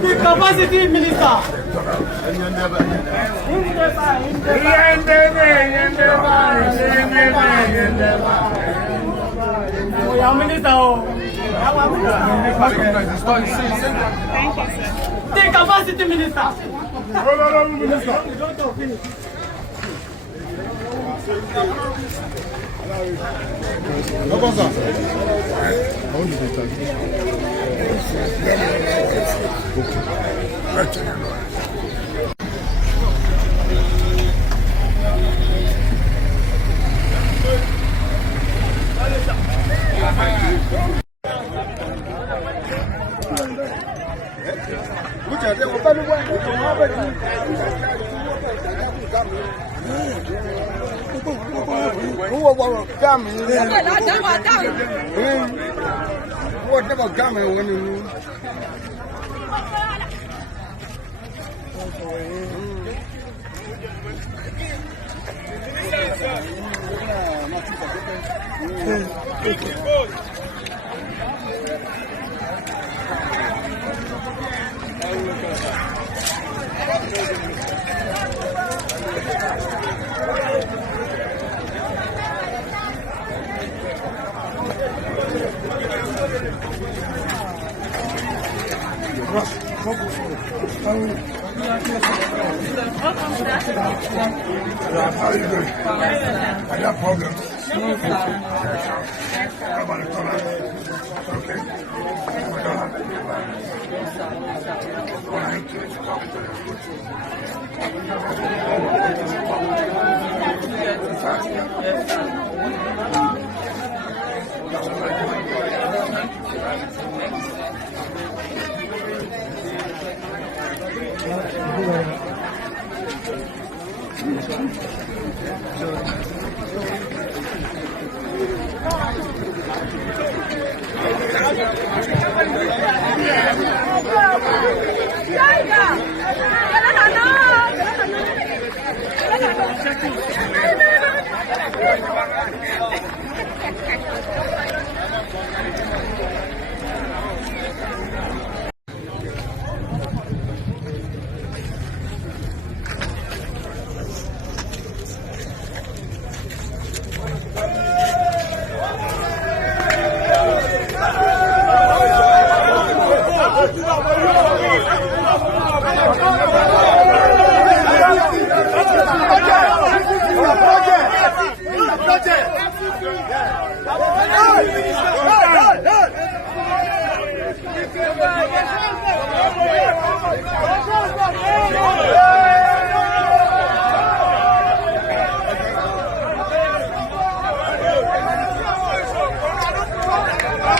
The capacity minister. The capacity minister. I have problems.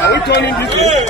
Are we turning this way?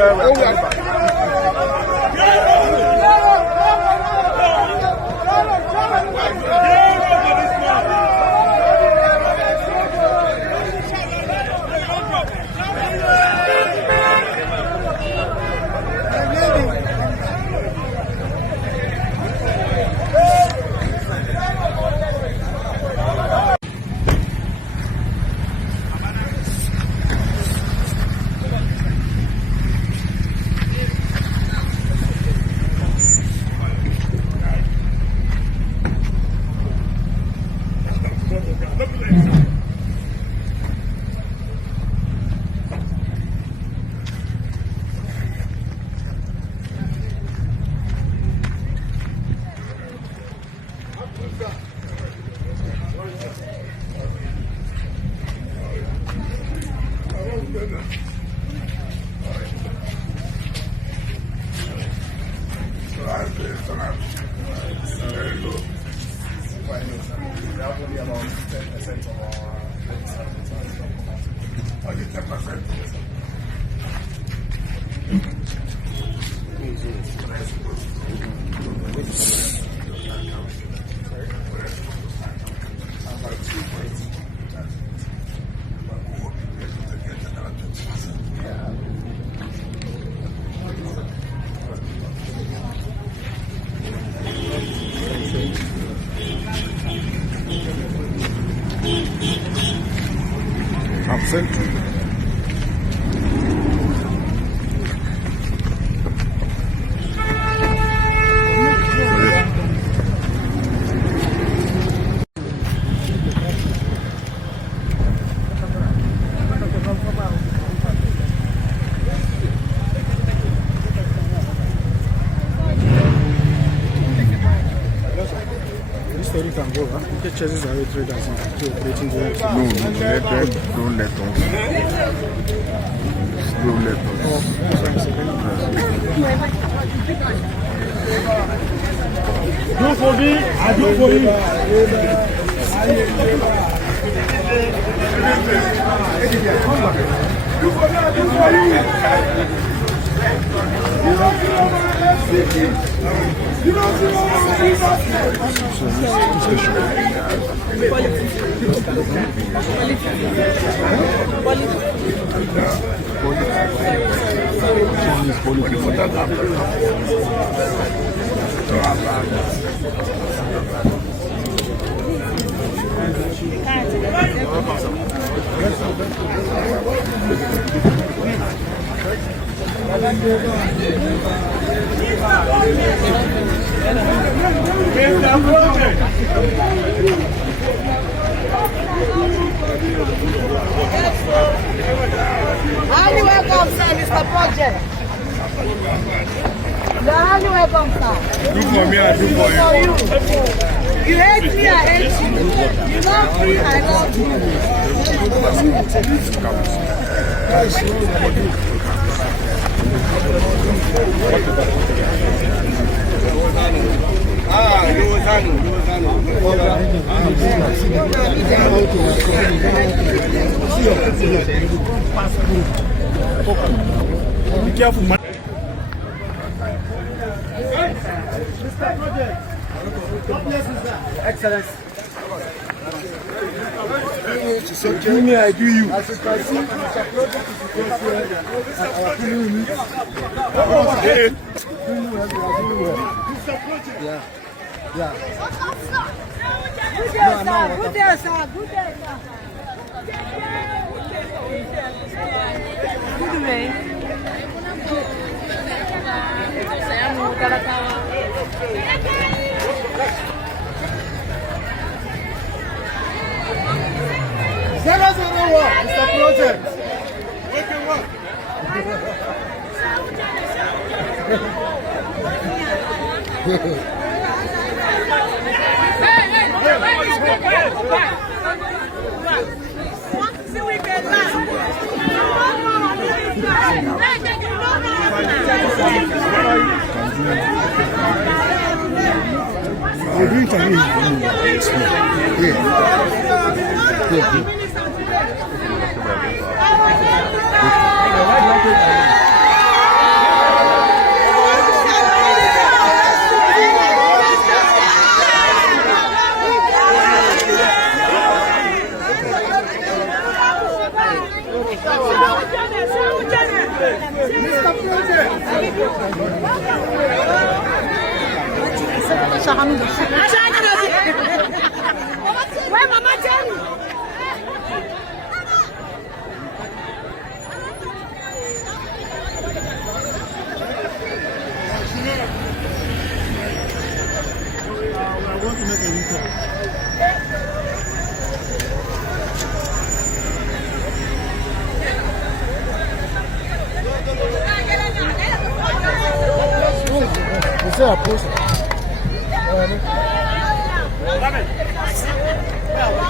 Look. 10% of our only 10%. Story can go, huh? The churches are traders operating there. No, don't let us. Don't let us. Do for me, I do for you. Highly welcome, sir, Mr. Project. You're highly welcome, sir. Do for me, I do for you. You hate me, I hate you. You love me, I love you. Be careful, man. Excellence. Do me, I do you. As you can see, Mr. Project is supposed to our filming. Yeah. Yeah. Good day, sir. Good day, sir. Good day, sir. Good day. Saya mau tahu. 001, Mr. Project. Okay, what? Where Mama Jenny? I want to make a return. Is there a post?